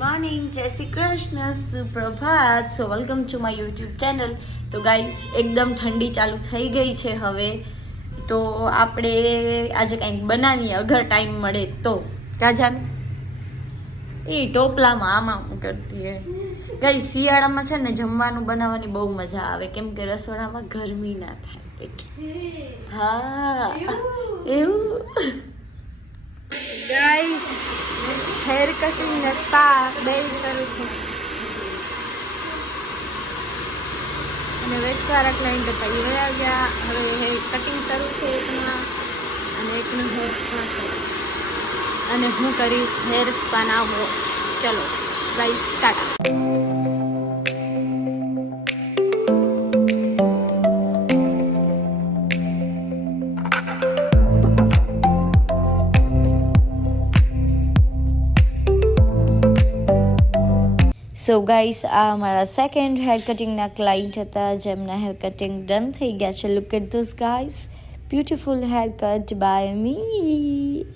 Morning, જય શ્રી કૃષ્ણ, સુપ્રભાત. So welcome to my YouTube channel. તો ગાઈસ એકદમ ઠંડી ચાલુ થઈ ગઈ છે હવે. તો આપણે આજે કંઈક બનાવીએ અગર ટાઈમ મળે તો. કાજાન એ ટોપલામાં આમાં કરતી હે ગાઈસ. શિયાળામાં છે ને જમવાનું બનાવવાની બહુ મજા આવે, કેમ કે રસોડામાં ગરમી ના થાય એટલે. હા એવું ગાઈસ, હેર કટિંગ ને સ્પા બે શરૂ છે અને વેચવાળા ક્લાયન્ટ હતા એ વયા ગયા. હવે હેર કટિંગ શરૂ છે એકમાં અને એકનું હેર સ્પા છે અને હું કરીશ હેર સ્પા ના વોશ. ચલો ગાઈસ સ્ટાર્ટ. સો ગાઈસ, આ અમારા સેકન્ડ હેર કટિંગના ક્લાયન્ટ હતા જેમના હેર કટિંગ ડન થઈ ગયા છે. Look at this guys, beautiful haircut by me.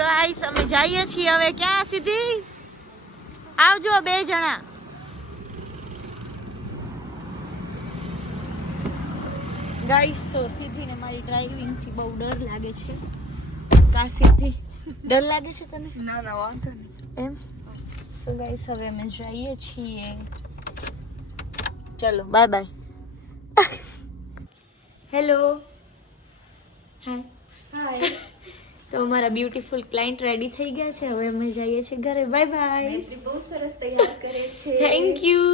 Guys અમે જઈએ છીએ હવે. ક્યાં સીધી? આવજો બે જણા. ગાઈસ તો સીધીને મારી ડ્રાઇવિંગ થી બહુ ડર લાગે છે. કા સીધી ડર લાગે છે તને? ના ના વાંધો નહીં એમ. સો ગાઈસ હવે અમે જઈએ છીએ. ચલો બાય બાય. હેલો હાય હાય. તો અમારા બ્યુટીફુલ ક્લાયન્ટ રેડી થઈ ગયા છે. હવે અમે જઈએ છીએ ઘરે. Bye bye. બહુ સરસ તૈયાર કરે છે. Thank you.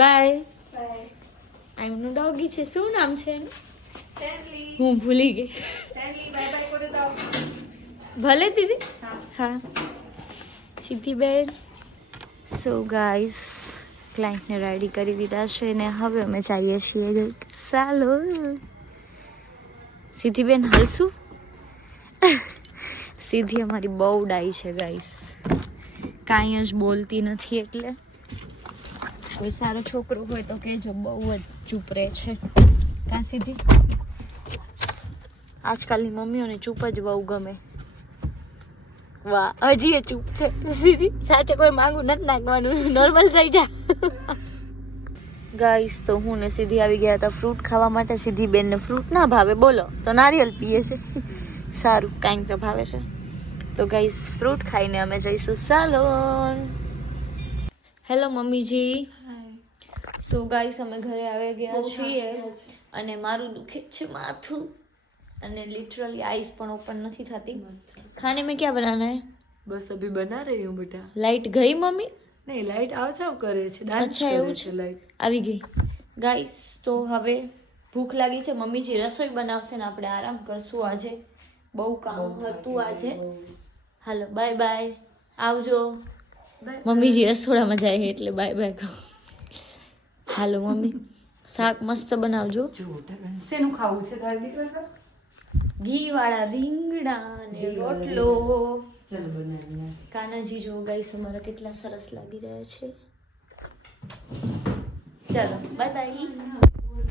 Bye bye. આમનું ડોગી છે. શું નામ છે એનું? સ્ટેનલી. હું ભૂલી ગઈ. સ્ટેનલી બાય બાય করে দাও. ભલે દીદી. હા સીધી બેન. સો ગાઈસ, ક્લાયન્ટને રેડી કરી દીધા છે ને હવે અમે જઈએ છીએ. ચાલો સીધી બેન હાલશું. સીધી અમારી બહુ ડાઈ છે ગાઈસ, કાંઈ જ બોલતી નથી. એટલે કોઈ સારો છોકરો હોય તો કહેજો, બહુ જ ચૂપ રહે છે. કાં સીધી? આજકાલની મમ્મીઓને ચૂપ જ બહુ ગમે. વાહ, હજી એ ચૂપ છે. સીધી સાચે કોઈ માંગુ નથી નાખવાનું, નોર્મલ થઈ જા. ગાઈસ તો હું ને સીધી આવી ગયા હતા ફ્રૂટ ખાવા માટે. સીધી બેનને ફ્રૂટ ના ભાવે બોલો તો નારિયેલ પીએ છે. સારું, કાંઈક તો ભાવે છે. તો ગાઈસ ફ્રૂટ ખાઈને અમે જઈશું સાલોન. હેલો મમ્મીજી. સો ગાઈસ અમે ઘરે આવી ગયા છીએ અને મારું દુખે છે માથું અને લિટરલી આઈસ પણ ઓપન નથી થતી. ખાने में क्या बनाना है? બસ અભી બના રહી હું બેટા. લાઈટ ગઈ મમ્મી? નહીં, લાઈટ આવ જાવ કરે છે, ડાન્સ અચ્છા કરે એવું છે છે. લાઈટ. આવી ગઈ. ગાઈસ તો હવે ભૂખ લાગી છે. મમ્મીજી રસોઈ બનાવશે ને આપણે આરામ કરશું. આજે બહુ કામ હતું આજે. હાલો બાય બાય. આવજો. મમ્મીજી રસોડામાં જાય એટલે બાય બાય કહો. હાલો મમ્મી, શાક મસ્ત બનાવજો. જો શેનું ખાવું છે તારી દીકરા સર? ઘી વાળા રીંગણા ને રોટલો. ચાલો બનાવીએ. કાનાજી જો ગાઈસ અમારા કેટલા સરસ લાગી રહ્યા છે. ચાલો બાય બાય.